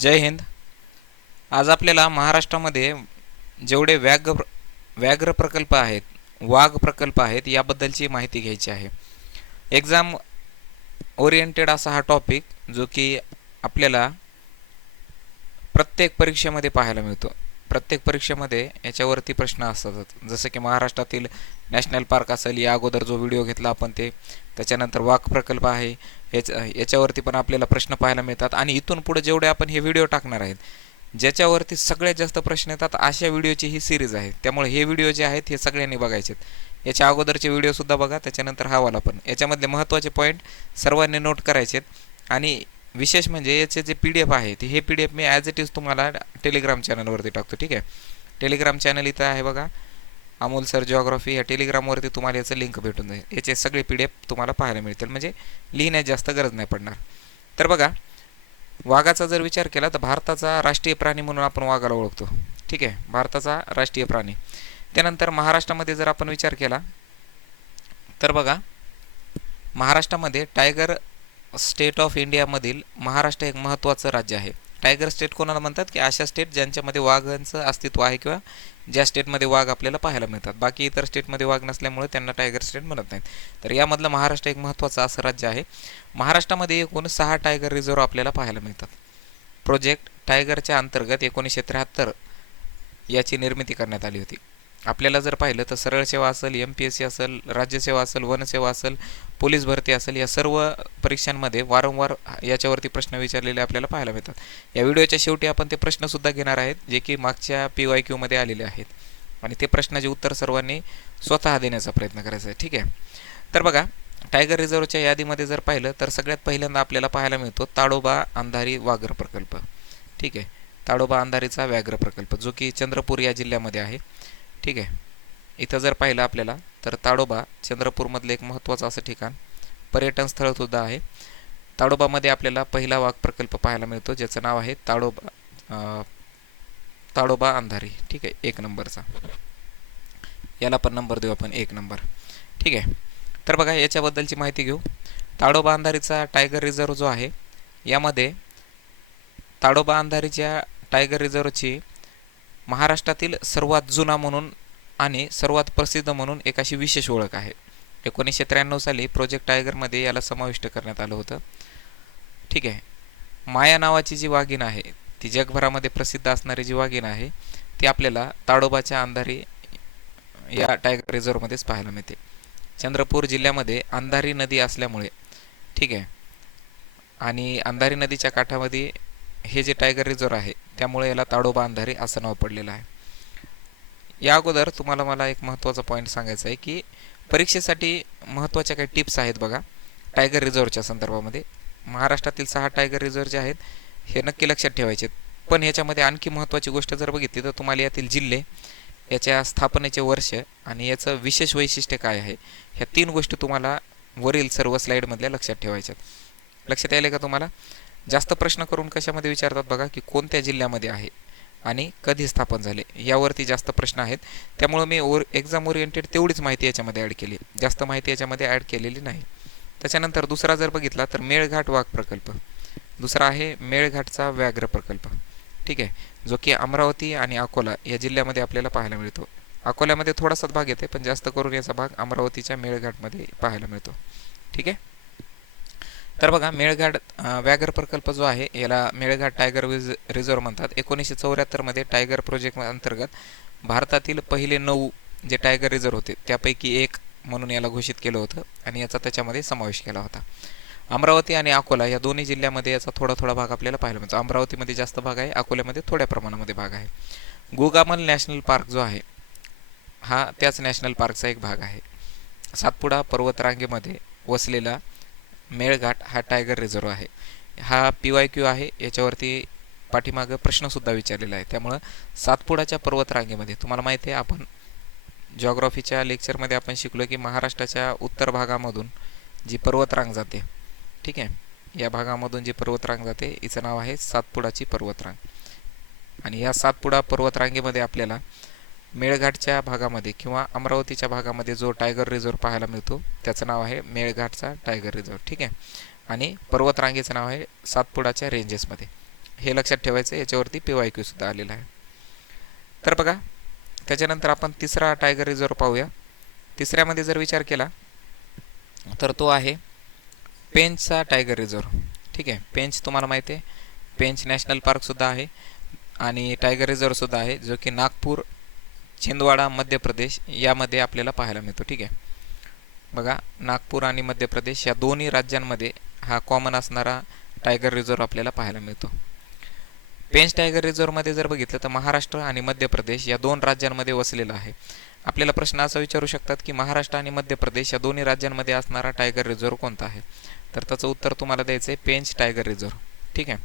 जय हिंद. आज आपल्याला महाराष्ट्रामध्ये जेवढे व्याघ्र व्याघ्र प्रकल्प आहेत वाघ प्रकल्प आहेत याबद्दलची माहिती घ्यायची आहे. एक्झाम ओरिएंटेड असा हा टॉपिक जो की आपल्याला प्रत्येक परीक्षेमध्ये पाहायला मिळतो. प्रत्येक परीक्षेमध्ये याच्यावरती प्रश्न असतात. जसं की महाराष्ट्रातील नॅशनल पार्क असेल या अगोदर जो व्हिडिओ घेतला आपण ते त्याच्यानंतर वाघ प्रकल्प आहे याच्या याच्यावरती पण आपल्याला प्रश्न पाहायला मिळतात. आणि इथून पुढे जेवढे आपण हे व्हिडिओ टाकणार आहेत ज्याच्यावरती सगळ्यात जास्त प्रश्न येतात अशा व्हिडिओची ही सिरीज आहे त्यामुळे हे व्हिडिओ जे आहेत हे सगळ्यांनी बघायचे आहेत याच्या अगोदरचे व्हिडिओसुद्धा बघा त्याच्यानंतर हा वाला पण. याच्यामधले महत्त्वाचे पॉईंट सर्वांनी नोट करायचे आणि विशेष म्हणजे याचे जे पी डी एफ आहे हे पी डी एफ मी ॲज इट इज तुम्हाला टेलिग्राम चॅनलवरती टाकतो ठीक आहे? टेलिग्राम चॅनल इथं आहे बघा. अमोल सर जॉग्रॉफी या टेलिग्रामवरती तुम्हाला याचं लिंक भेटून जाईल. याचे सगळे पी डी एफ तुम्हाला पाहायला मिळतील. म्हणजे लिहिण्यात जास्त गरज नाही पडणार. तर बघा वाघाचा जर विचार केला तर भारताचा राष्ट्रीय प्राणी म्हणून आपण वाघाला ओळखतो. ठीक आहे? भारताचा राष्ट्रीय प्राणी. त्यानंतर महाराष्ट्रामध्ये जर आपण विचार केला तर बघा महाराष्ट्रामध्ये टायगर स्टेट ऑफ इंडियामधील महाराष्ट्र एक महत्त्वाचं राज्य आहे. टायगर स्टेट कोणाला म्हणतात? की अशा स्टेट ज्यांच्यामध्ये वाघांचं अस्तित्व आहे किंवा ज्या स्टेटमध्ये वाघ आपल्याला पाहायला मिळतात. बाकी इतर स्टेटमध्ये वाघ नसल्यामुळे त्यांना टायगर स्टेट म्हणत नाहीत. तर यामधलं महाराष्ट्र एक महत्त्वाचं असं राज्य आहे. महाराष्ट्रामध्ये एकूण सहा टायगर रिझर्व आपल्याला पाहायला मिळतात. प्रोजेक्ट टायगरच्या अंतर्गत एकोणीसशे त्र्याहत्तर याची निर्मिती करण्यात आली होती. आपल्याला जर पाहिलं तर सरळ सेवा असेल एम पी एस सी असेल राज्यसेवा असेल वनसेवा असेल पोलीस भरती असेल या सर्व परीक्षांमध्ये वारंवार याच्यावरती प्रश्न विचारलेले आपल्याला पाहायला मिळतात. या व्हिडिओच्या शेवटी आपण ते प्रश्नसुद्धा घेणार आहेत जे की मागच्या पी वाय क्यूमध्ये आलेले आहेत. आणि ते प्रश्नाचे उत्तर सर्वांनी स्वतः देण्याचा प्रयत्न करायचा आहे. ठीक आहे? तर बघा टायगर रिझर्वच्या यादीमध्ये जर पाहिलं तर सगळ्यात पहिल्यांदा आपल्याला पाहायला मिळतो ताडोबा अंधारी वाघ्र प्रकल्प. ठीक आहे? ताडोबा अंधारीचा व्याघ्र प्रकल्प जो की चंद्रपूर या जिल्ह्यामध्ये आहे. ठीक आहे. इथं जर पाहिलं आपल्याला तर ताडोबा चंद्रपूरमधलं एक महत्त्वाचं असं ठिकाण पर्यटन स्थळसुद्धा आहे. ताडोबामध्ये आपल्याला पहिला वाघ प्रकल्प पाहायला मिळतो ज्याचं नाव आहे ताडोबा ताडोबा अंधारी. ठीक आहे एक नंबरचा. याला पण नंबर देऊ आपण एक नंबर. ठीक आहे. तर बघा याच्याबद्दलची माहिती घेऊ. ताडोबा अंधारीचा टायगर रिझर्व जो आहे यामध्ये ताडोबा अंधारीच्या टायगर रिझर्वची महाराष्ट्रातील सर्वात जुना म्हणून आणि सर्वात प्रसिद्ध म्हणून एक अशी विशेष ओळख आहे. एकोणीसशे त्र्याण्णव साली प्रोजेक्ट टायगरमध्ये याला समाविष्ट करण्यात आलं होतं. ठीक आहे. माया नावाची जी वाघीण आहे ती जगभरामध्ये प्रसिद्ध असणारी जी वाघीण आहे ती आपल्याला ताडोबाच्या अंधारी या टायगर रिझर्वमध्येच पाहायला मिळते. चंद्रपूर जिल्ह्यामध्ये अंधारी नदी असल्यामुळे ठीक आहे. आणि अंधारी नदीच्या काठामध्ये हे जे टायगर रिझर्व आहे त्यामुळे याला ताडोबा अंधारी असं नाव पडलेलं आहे. या अगोदर तुम्हाला मला एक महत्त्वाचा पॉईंट सांगायचा आहे की परीक्षेसाठी महत्त्वाच्या काही टिप्स आहेत बघा. टायगर रिझर्वच्या संदर्भामध्ये. महाराष्ट्रातील सहा टायगर रिझर्व जे आहेत हे नक्की लक्षात ठेवायचे. पण ह्याच्यामध्ये आणखी महत्त्वाची गोष्ट जर बघितली तर तुम्हाला यातील जिल्हे याच्या स्थापनेचे वर्ष आणि याचं विशेष वैशिष्ट्य काय आहे ह्या तीन गोष्टी तुम्हाला वरील सर्व स्लाईडमधल्या लक्षात ठेवायच्यात लक्षात यायला का तुम्हाला? जास्त प्रश्न करून कशामध्ये विचारतात बघा की कोणत्या जिल्ह्यामध्ये आहे? आणि कधी स्थापन झाले यावरती जास्त प्रश्न आहेत. त्यामुळं मी ओर एक्झाम ओरिएंटेड तेवढीच माहिती याच्यामध्ये ॲड केली. जास्त माहिती याच्यामध्ये ॲड केलेली नाही. त्याच्यानंतर दुसरा जर बघितला तर मेळघाट वाघ प्रकल्प. दुसरा आहे मेळघाटचा व्याघ्र प्रकल्प. ठीक आहे? जो की अमरावती आणि अकोला या जिल्ह्यामध्ये आपल्याला पाहायला मिळतो. अकोल्यामध्ये थोडासाच भाग येते पण जास्त करून याचा भाग अमरावतीच्या मेळघाटमध्ये पाहायला मिळतो. ठीक आहे? तर बघा मेळघाट व्याघ्र प्रकल्प जो आहे याला मेळघाट टायगर रिज रिझर्व म्हणतात. एकोणीसशे चौऱ्याहत्तरमध्ये टायगर प्रोजेक्ट अंतर्गत भारतातील पहिले नऊ जे टायगर रिझर्व होते त्यापैकी एक म्हणून याला घोषित केलं होतं आणि याचा त्याच्यामध्ये समावेश केला होता. अमरावती आणि अकोला या दोन्ही जिल्ह्यामध्ये याचा थोडा थोडा भाग आपल्याला पाहायला मिळतो. अमरावतीमध्ये जास्त भाग आहे अकोल्यामध्ये थोड्या प्रमाणामध्ये भाग आहे. गोगामल नॅशनल पार्क जो आहे हा त्याच नॅशनल पार्कचा एक भाग आहे. सातपुडा पर्वतरांगेमध्ये वसलेला मेळघाट हा टायगर रिझर्व आहे. हा पी वाय क्यू आहे. याच्यावरती पाठीमागं प्रश्नसुद्धा विचारलेला आहे. त्यामुळं सातपुडाच्या पर्वतरांगेमध्ये तुम्हाला माहिती आहे आपण जॉग्रॉफीच्या लेक्चरमध्ये आपण शिकलो की महाराष्ट्राच्या उत्तर भागामधून जी पर्वतरांग जाते ठीक आहे? या भागामधून जी पर्वतरांग जाते हिचं नाव आहे सातपुडाची पर्वतरांग. आणि या सातपुडा पर्वतरांगेमध्ये आपल्याला मेळघाटच्या भागामध्ये किंवा अमरावतीच्या भागामध्ये जो टायगर रिझर्व पाहायला मिळतो त्याचं नाव आहे मेळघाटचा टायगर रिझर्व ठीक आहे? आणि पर्वतरांगेचं नाव आहे सातपुडाच्या रेंजेसमध्ये. हे लक्षात ठेवायचं याच्यावरती पी वाय सुद्धा आलेला आहे. तर बघा त्याच्यानंतर आपण तिसरा टायगर रिझर्व पाहूया. तिसऱ्यामध्ये जर विचार केला तर तो आहे पेंचचा टायगर रिझर्व ठीक आहे? पेंच तुम्हाला माहिती आहे. पेंच नॅशनल पार्कसुद्धा आहे. आणि टायगर रिझर्वसुद्धा आहे जो की नागपूर छिंदवाडा मध्य प्रदेश यामध्ये आपल्याला पाहायला मिळतो. ठीक आहे? बघा नागपूर आणि मध्य प्रदेश या दोन्ही राज्यांमध्ये हा कॉमन असणारा टायगर रिझर्व आपल्याला पाहायला मिळतो. पेंच टायगर रिझर्वमध्ये जर बघितलं तर महाराष्ट्र आणि मध्य प्रदेश या दोन राज्यांमध्ये वसलेला आहे. आपल्याला प्रश्न असा विचारू शकतात की महाराष्ट्र आणि मध्य प्रदेश या दोन्ही राज्यांमध्ये असणारा टायगर रिझर्व कोणता आहे? तर त्याचं उत्तर तुम्हाला द्यायचं आहे पेंच टायगर रिझर्व ठीक आहे?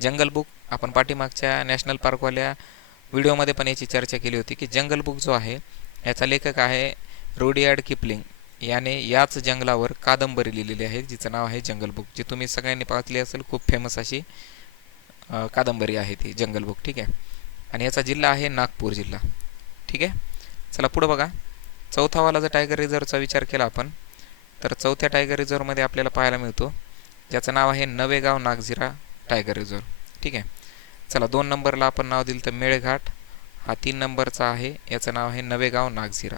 जंगल बुक आपण पाठीमागच्या नॅशनल पार्कवाल्या व्हिडिओमध्ये पण याची चर्चा केली होती की जंगल बुक जो आहे याचा लेखक आहे रोडियार्ड किपलिंग. याने याच जंगलावर कादंबरी लिहिलेली आहे जिचं नाव आहे जंगल बुक जी तुम्ही सगळ्यांनी पाहतली असेल खूप फेमस अशी कादंबरी आहे ती जंगल बुक ठीक आहे? आणि याचा जिल्हा आहे नागपूर जिल्हा ठीक आहे? चला पुढं बघा. चौथावाला जर टायगर रिझर्वचा विचार केला आपण तर चौथ्या टायगर रिझर्वमध्ये आपल्याला पाहायला मिळतो ज्याचं नाव आहे नवेगाव नागझिरा टायगर रिझर्व ठीक आहे? चला दोन नंबरला आपण नाव दिलं तर मेळघाट. हा तीन नंबरचा आहे. याचं नाव आहे नवेगाव नागझिरा.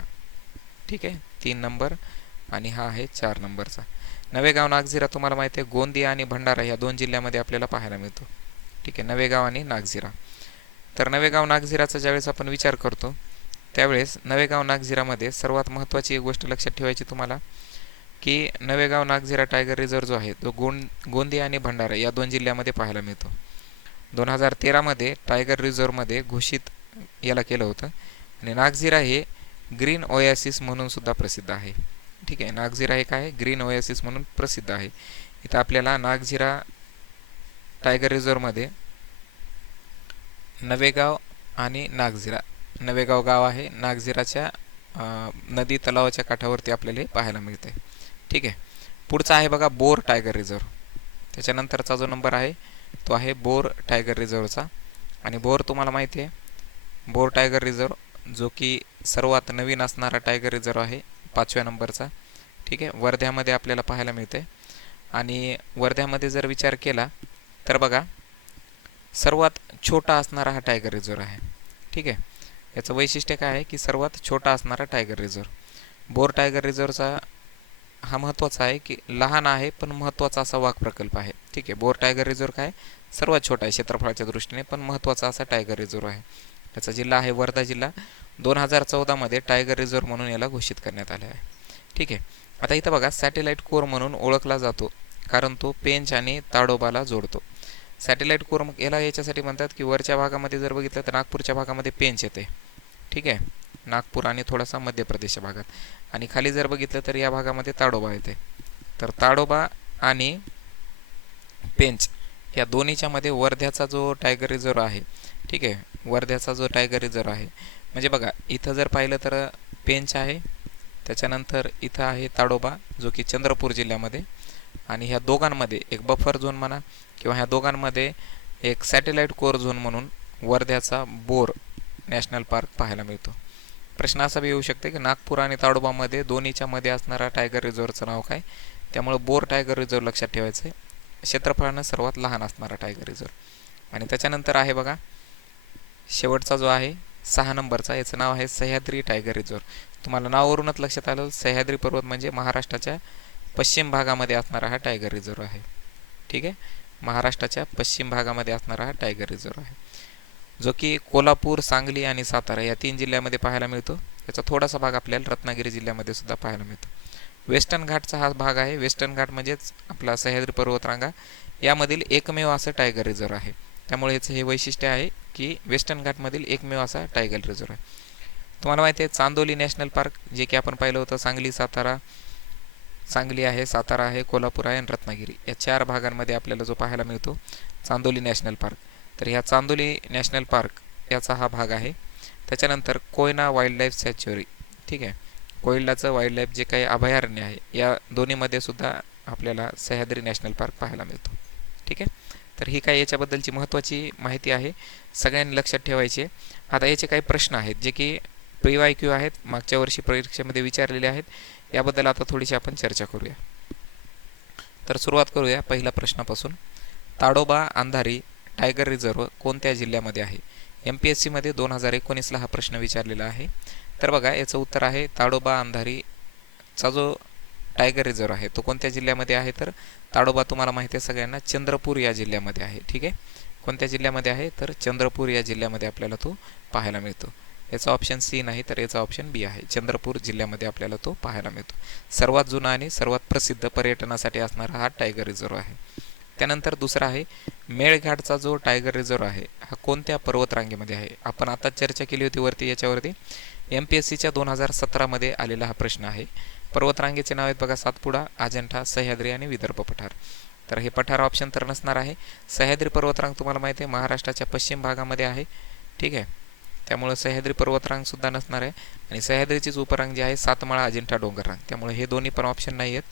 ठीक आहे? तीन नंबर आणि हा आहे चार नंबरचा. नवेगाव नागझिरा तुम्हाला माहिती आहे गोंदिया आणि भंडारा या दोन जिल्ह्यामध्ये आपल्याला पाहायला मिळतो. ठीक आहे? नवेगाव आणि नागझिरा. तर नवेगाव नागझिराचा ज्यावेळेस आपण विचार करतो त्यावेळेस नवेगाव नागझिरामध्ये सर्वात महत्त्वाची एक गोष्ट लक्षात ठेवायची तुम्हाला की नवेगाव नागझिरा टायगर रिझर्व जो आहे तो गोंद गोंदिया आणि भंडारा या दोन जिल्ह्यामध्ये पाहायला मिळतो. दोन हजार तेरामध्ये टायगर रिझर्वमध्ये घोषित याला केलं होतं. आणि नागझिरा हे ग्रीन ओयासिस म्हणून सुद्धा प्रसिद्ध आहे. ठीक आहे नागझिरा हे काय? ग्रीन ओयासिस म्हणून प्रसिद्ध आहे. इथं आपल्याला नागझिरा टायगर रिझर्वमध्ये नवेगाव आणि नागझिरा नवेगाव गाव आहे. नागझिराच्या नदी तलावाच्या काठावरती आपल्याला हे पाहायला मिळते ठीक आहे. पुढचा आहे बघा बोर टायगर रिझर्व. त्याच्यानंतरचा जो नंबर आहे तो आहे बोर टायगर रिझर्वचा आणि बोर तुम्हाला माहिती आहे बोर टायगर रिझर्व जो की सर्वात नवीन असणारा टायगर रिझर्व आहे पाचव्या नंबरचा. ठीक आहे वर्ध्यामध्ये आपल्याला पाहायला मिळते आणि वर्ध्यामध्ये जर विचार केला तर बघा सर्वात छोटा असणारा हा टायगर रिझर्व आहे. ठीक आहे याचं वैशिष्ट्य काय आहे की सर्वात छोटा असणारा टायगर रिझर्व बोर टायगर रिझर्वचा हा महत्त्वाचा आहे की लहान आहे पण महत्त्वाचा असा वाघ प्रकल्प आहे. ठीक आहे बोर टायगर रिझर्व काय? सर्वात छोटा आहे क्षेत्रफळाच्या दृष्टीने पण महत्त्वाचा असा टायगर रिझर्व आहे. त्याचा जिल्हा आहे वर्धा जिल्हा. दोन हजार चौदामध्ये टायगर रिझर्व म्हणून याला घोषित करण्यात आले आहे. ठीक आहे आता इथं बघा सॅटेलाईट कोर म्हणून ओळखला जातो कारण तो पेंच आणि ताडोबाला जोडतो. सॅटेलाईट कोर याला याच्यासाठी म्हणतात की वरच्या भागामध्ये जर बघितलं तर नागपूरच्या भागामध्ये पेंच येते. ठीक आहे नागपूर आणि थोडासा मध्य प्रदेश भागात. आणि खाली जर बघितलं तर या भागामध्ये ताडोबा येते. तर ताडोबा आणि पेंच या दोन्हीच्या मध्ये वर्ध्याचा जो टायगर रिझर्व आहे ठीक आहे वर्ध्याचा जो टायगर रिझर्व आहे म्हणजे बघा इथं जर पाहिलं तर पेंच आहे त्याच्यानंतर इथं आहे ताडोबा जो की चंद्रपूर जिल्ह्यामध्ये. आणि ह्या दोघांमध्ये एक बफर झोन म्हणा किंवा ह्या दोघांमध्ये एक सॅटेलाईट कोर झोन म्हणून वर्ध्याचा बोर नॅशनल पार्क पाहायला मिळतो. प्रश्न असा बी येऊ शकते की नागपूर आणि ताडोबामध्ये दोन्हीच्या मध्ये असणारा टायगर रिझर्वचं नाव काय? त्यामुळे बोर टायगर रिझर्व लक्षात ठेवायचं आहे क्षेत्रफळानं सर्वात लहान असणारा टायगर रिझर्व आणि त्याच्यानंतर आहे बघा शेवटचा जो आहे सहा नंबरचा याचं नाव आहे सह्याद्री टायगर रिझर्व तुम्हाला नावावरूनच लक्षात आलं सह्याद्री पर्वत म्हणजे महाराष्ट्राच्या पश्चिम भागामध्ये असणारा हा टायगर रिझर्व आहे. ठीक आहे? महाराष्ट्राच्या पश्चिम भागामध्ये असणारा हा टायगर रिझर्व आहे. जो की कोल्हापूर सांगली आणि सातारा या तीन जिल्ह्यामध्ये पाहायला मिळतो. त्याचा थोडासा भाग आपल्याला रत्नागिरी जिल्ह्यामध्ये सुद्धा पाहायला मिळतो. वेस्टर्न घाटचा हा भाग आहे. वेस्टर्न घाट म्हणजेच आपला सह्याद्री पर्वतरांगा. यामधील एकमेव असं टायगर रिझर्व आहे. त्यामुळे याचं हे वैशिष्ट्य आहे की वेस्टर्न घाटमधील एकमेव असा टायगर रिझर्व आहे. तुम्हाला माहिती आहे चांदोली नॅशनल पार्क जे की आपण पाहिलं होतं सांगली सातारा. सांगली आहे सातारा आहे कोल्हापूर आहे आणि रत्नागिरी. या चार भागांमध्ये आपल्याला जो पाहायला मिळतो चांदोली नॅशनल पार्क. तर ह्या चांदोली नॅशनल पार्क याचा हा भाग आहे. त्याच्यानंतर कोयना वाईल्ड लाईफ ठीक आहे. कोयलाचं वाईल्ड लाईफ जे काही अभयारण्य आहे या दोन्हीमध्ये सुद्धा आपल्याला सह्याद्री नॅशनल पार्क पाहायला मिळतो ठीक आहे. तर ही काय याच्याबद्दलची महत्त्वाची माहिती आहे सगळ्यांनी लक्षात ठेवायची आता याचे काही प्रश्न आहेत जे की प्री वाय क्यू आहेत मागच्या वर्षी परीक्षेमध्ये विचारलेले आहेत. याबद्दल आता थोडीशी आपण चर्चा करूया. तर सुरुवात करूया पहिल्या प्रश्नापासून. ताडोबा अंधारी टायगर रिझर्व कोणत्या जिल्ह्यामध्ये आहे? एम पी एस सीमध्ये दोन हजार एकोणीसला हा प्रश्न विचारलेला आहे. तर बघा याचं उत्तर आहे ताडोबा अंधारीचा जो टायगर रिझर्व आहे तो कोणत्या जिल्ह्यामध्ये आहे? तर ताडोबा तुम्हाला माहिती आहे सगळ्यांना चंद्रपूर या जिल्ह्यामध्ये आहे ठीक आहे? कोणत्या जिल्ह्यामध्ये आहे? तर चंद्रपूर या जिल्ह्यामध्ये आपल्याला तो पाहायला मिळतो. याचा ऑप्शन सी नाही तर याचा ऑप्शन बी आहे. चंद्रपूर जिल्ह्यामध्ये आपल्याला तो पाहायला मिळतो. सर्वात जुना आणि सर्वात प्रसिद्ध पर्यटनासाठी असणारा हा टायगर रिझर्व आहे. त्यानंतर दुसरा आहे मेळघाटचा जो टायगर रिझर्व आहे हा कोणत्या पर्वतरांगेमध्ये आहे? आपण आता चर्चा केली होती वरती याच्यावरती. एम पी एस सीच्या दोन हजार सतरामध्ये आलेला हा प्रश्न आहे. पर्वतरांगेचे नाव आहेत बघा सातपुडा अजंठा सह्याद्री आणि विदर्भ पठार. तर हे पठार ऑप्शन तर नसणार आहे. सह्याद्री पर्वतरांग तुम्हाला माहिती आहे महाराष्ट्राच्या पश्चिम भागामध्ये आहे. ठीक आहे? त्यामुळे सह्याद्री पर्वतरांगसुद्धा नसणार आहे. आणि सह्याद्रीचीच उपरांग जी आहे सातमाळा अजिंठा डोंगररांग. त्यामुळे हे दोन्ही पण ऑप्शन नाही आहेत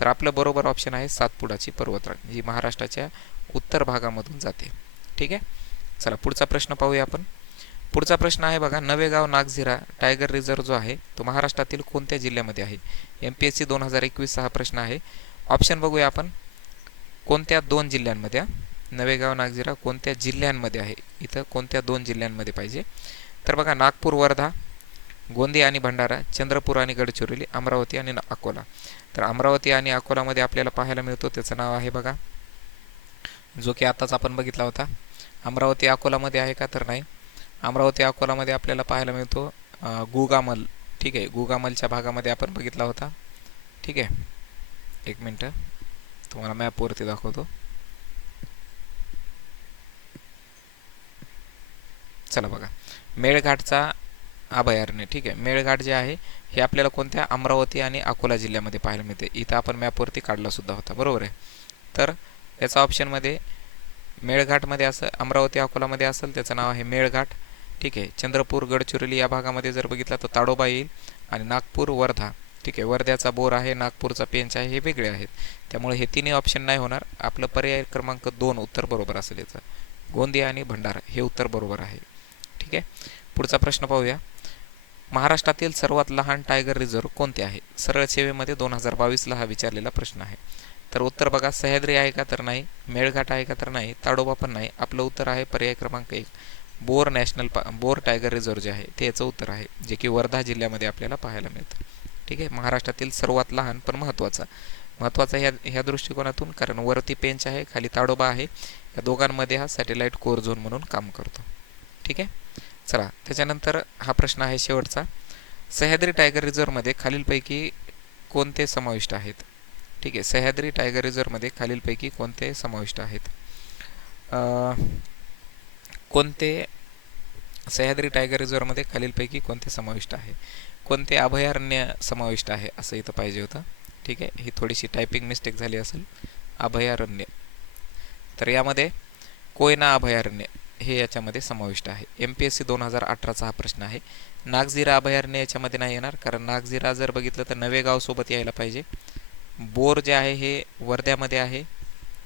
तर आपलं बरोबर ऑप्शन आहे सातपुडाची पर्वतरांग जी महाराष्ट्राच्या उत्तर भागामधून जाते. ठीक आहे? चला पुढचा प्रश्न पाहूया आपण. पुढचा प्रश्न आहे बघा नवेगाव नागझिरा टायगर रिझर्व जो आहे तो महाराष्ट्रातील कोणत्या जिल्ह्यामध्ये आहे? एम पी एस सी दोन हजार एकवीस हा प्रश्न आहे. ऑप्शन बघूया आपण. कोणत्या दोन जिल्ह्यांमध्ये नवेगाव नागझिरा कोणत्या जिल्ह्यांमध्ये आहे? इथं कोणत्या दोन जिल्ह्यांमध्ये पाहिजे? तर बघा नागपूर वर्धा गोंदिया आणि भंडारा चंद्रपूर आणि गडचिरोली अमरावती आणि अकोला. तर अमरावती आणि अकोलामध्ये आपल्याला पाहायला मिळतो त्याचं नाव आहे बघा. जो की आताच आपण बघितला होता. अमरावती अकोलामध्ये आहे का तर नाही. अमरावती अकोलामध्ये आपल्याला पाहायला मिळतो गुगामल. ठीक आहे गुगामलच्या भागामध्ये आपण बघितला होता. ठीक आहे. एक मिनटं. तुम्हाला मॅपवरती दाखवतो. चला बघा. मेळघाटचा अभयारण्य ठीक आहे. मेळघाट जे आहे हे आपल्याला कोणत्या? अमरावती आणि अकोला जिल्ह्यामध्ये पाहायला मिळते. इथं आपण मॅपवरती काढलासुद्धा होता. बरोबर आहे? तर याचा ऑप्शनमध्ये मेळघाटमध्ये असं अमरावती अकोलामध्ये असेल त्याचं नाव आहे मेळघाट ठीक आहे. चंद्रपूर गडचिरोली या भागामध्ये जर बघितला तर ताडोबा येईल आणि नागपूर वर्धा ठीक आहे. वर्ध्याचा बोर आहे नागपूरचा पेंच आहे हे वेगळे आहेत. त्यामुळे हे तिन्ही ऑप्शन नाही होणार. आपलं पर्याय क्रमांक दोन उत्तर बरोबर असेल याचं. गोंदिया आणि भंडारा हे उत्तर बरोबर आहे. ठीक आहे? पुढचा प्रश्न पाहूया. महाराष्ट्रातील सर्वात लहान टायगर रिझर्व कोणते आहे? सरळ सेवेमध्ये दोन हजार बावीसला हा विचारलेला प्रश्न आहे. तर उत्तर बघा सह्याद्री आहे का तर नाही मेळघाट आहे का तर नाही ताडोबा पण नाही. आपलं उत्तर आहे पर्याय क्रमांक एक. बोर नॅशनल पा बोर टायगर रिझर्व जे आहे ते याचं उत्तर आहे जे की वर्धा जिल्ह्यामध्ये आपल्याला पाहायला मिळतं. ठीक आहे? महाराष्ट्रातील सर्वात लहान पण महत्त्वाचा. महत्त्वाचा ह्या ह्या दृष्टिकोनातून कारण वरती पेंच आहे खाली ताडोबा आहे. या दोघांमध्ये हा सॅटेलाईट कोर झोन म्हणून काम करतो. ठीक आहे? चला त्याच्यानंतर हा प्रश्न आहे शेवटचा. सह्याद्री टायगर रिझर्वमध्ये खालीलपैकी कोणते समाविष्ट आहेत? ठीक आहे सह्याद्री टायगर रिझर्वमध्ये खालीलपैकी कोणते समाविष्ट आहेत? कोणते सह्याद्री टायगर रिझर्वमध्ये खालीलपैकी कोणते समाविष्ट आहे? कोणते अभयारण्य समाविष्ट आहे? असं इथं पाहिजे होतं. ठीक आहे ही थोडीशी टायपिंग मिस्टेक झाली असेल. अभयारण्य. तर यामध्ये कोयना अभयारण्य. हे याच्यामध्ये समाविष्ट आहे. एम पी एस सी दोन हजार अठराचा हा प्रश्न आहे. नागझिरा अभयारण्य याच्यामध्ये नाही येणार कारण नागझिरा जर बघितलं तर नवे गावसोबत यायला पाहिजे. बोर जे आहे हे वर्ध्यामध्ये आहे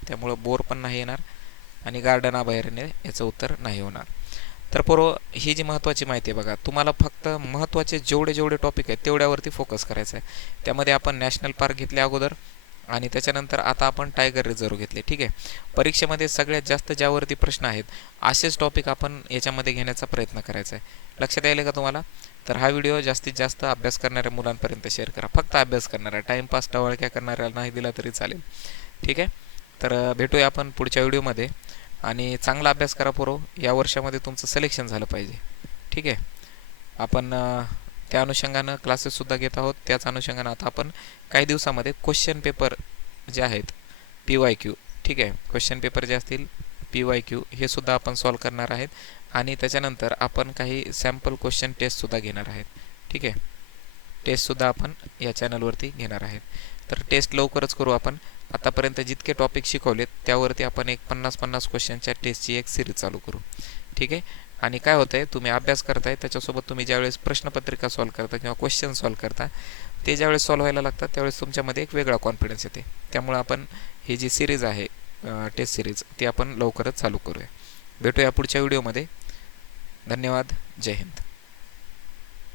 त्यामुळं बोर पण नाही येणार आणि गार्डन अभयारण्य याचं उत्तर नाही होणार. तर पूर्व ही जी महत्त्वाची माहिती आहे बघा तुम्हाला फक्त महत्त्वाचे जेवढे जेवढे टॉपिक आहेत तेवढ्यावरती फोकस करायचं आहे. त्यामध्ये आपण नॅशनल पार्क घेतल्या अगोदर आणि त्याच्यानंतर आता आपण टायगर रिझर्व घेतले ठीक आहे? परीक्षेमध्ये सगळ्यात जास्त ज्यावरती प्रश्न आहेत असेच टॉपिक आपण याच्यामध्ये घेण्याचा प्रयत्न करायचा आहे. लक्षात यायला का तुम्हाला? तर हा व्हिडिओ जास्तीत जास्त अभ्यास करणाऱ्या मुलांपर्यंत शेअर करा. फक्त अभ्यास करणारा टाईमपास टवळक्या करणाऱ्याला नाही दिला तरी चालेल. ठीक आहे? तर भेटूया आपण पुढच्या व्हिडिओमध्ये आणि चांगला अभ्यास करा पुरो. या वर्षामध्ये तुमचं सिलेक्शन झालं पाहिजे. ठीक आहे? आपण त्या अनुषंगानं क्लासेससुद्धा घेत आहोत. त्याच अनुषंगानं आता आपण काही दिवसामध्ये क्वेश्चन पेपर जे आहेत पी वाय क्यू ठीक आहे? क्वेश्चन पेपर जे असतील पी वाय क्यू हे सुद्धा आपण सॉल्व करणार आहेत. आणि त्याच्यानंतर आपण काही सॅम्पल क्वेश्चन टेस्टसुद्धा घेणार आहेत. ठीक आहे? टेस्टसुद्धा आपण या चॅनलवरती घेणार आहेत. तर टेस्ट लवकरच करू आपण. आतापर्यंत जितके टॉपिक शिकवलेत त्यावरती आपण एक पन्नास पन्नास क्वेश्चनच्या टेस्टची एक सिरीज चालू करू. ठीक आहे? आणि काय होतं आहे तुम्ही अभ्यास करताय त्याच्यासोबत तुम्ही ज्यावेळेस प्रश्नपत्रिका सॉल्व करता किंवा क्वेश्चन सॉल्व करता ते ज्यावेळेस सॉल्व व्हायला लागतात त्यावेळेस तुमच्यामध्ये एक वेगळा कॉन्फिडन्स येते. त्यामुळे आपण ही जी सिरीज आहे टेस्ट सिरीज ती आपण लवकरच चालू करूया. भेटूया पुढच्या व्हिडिओमध्ये धन्यवाद. जय हिंद.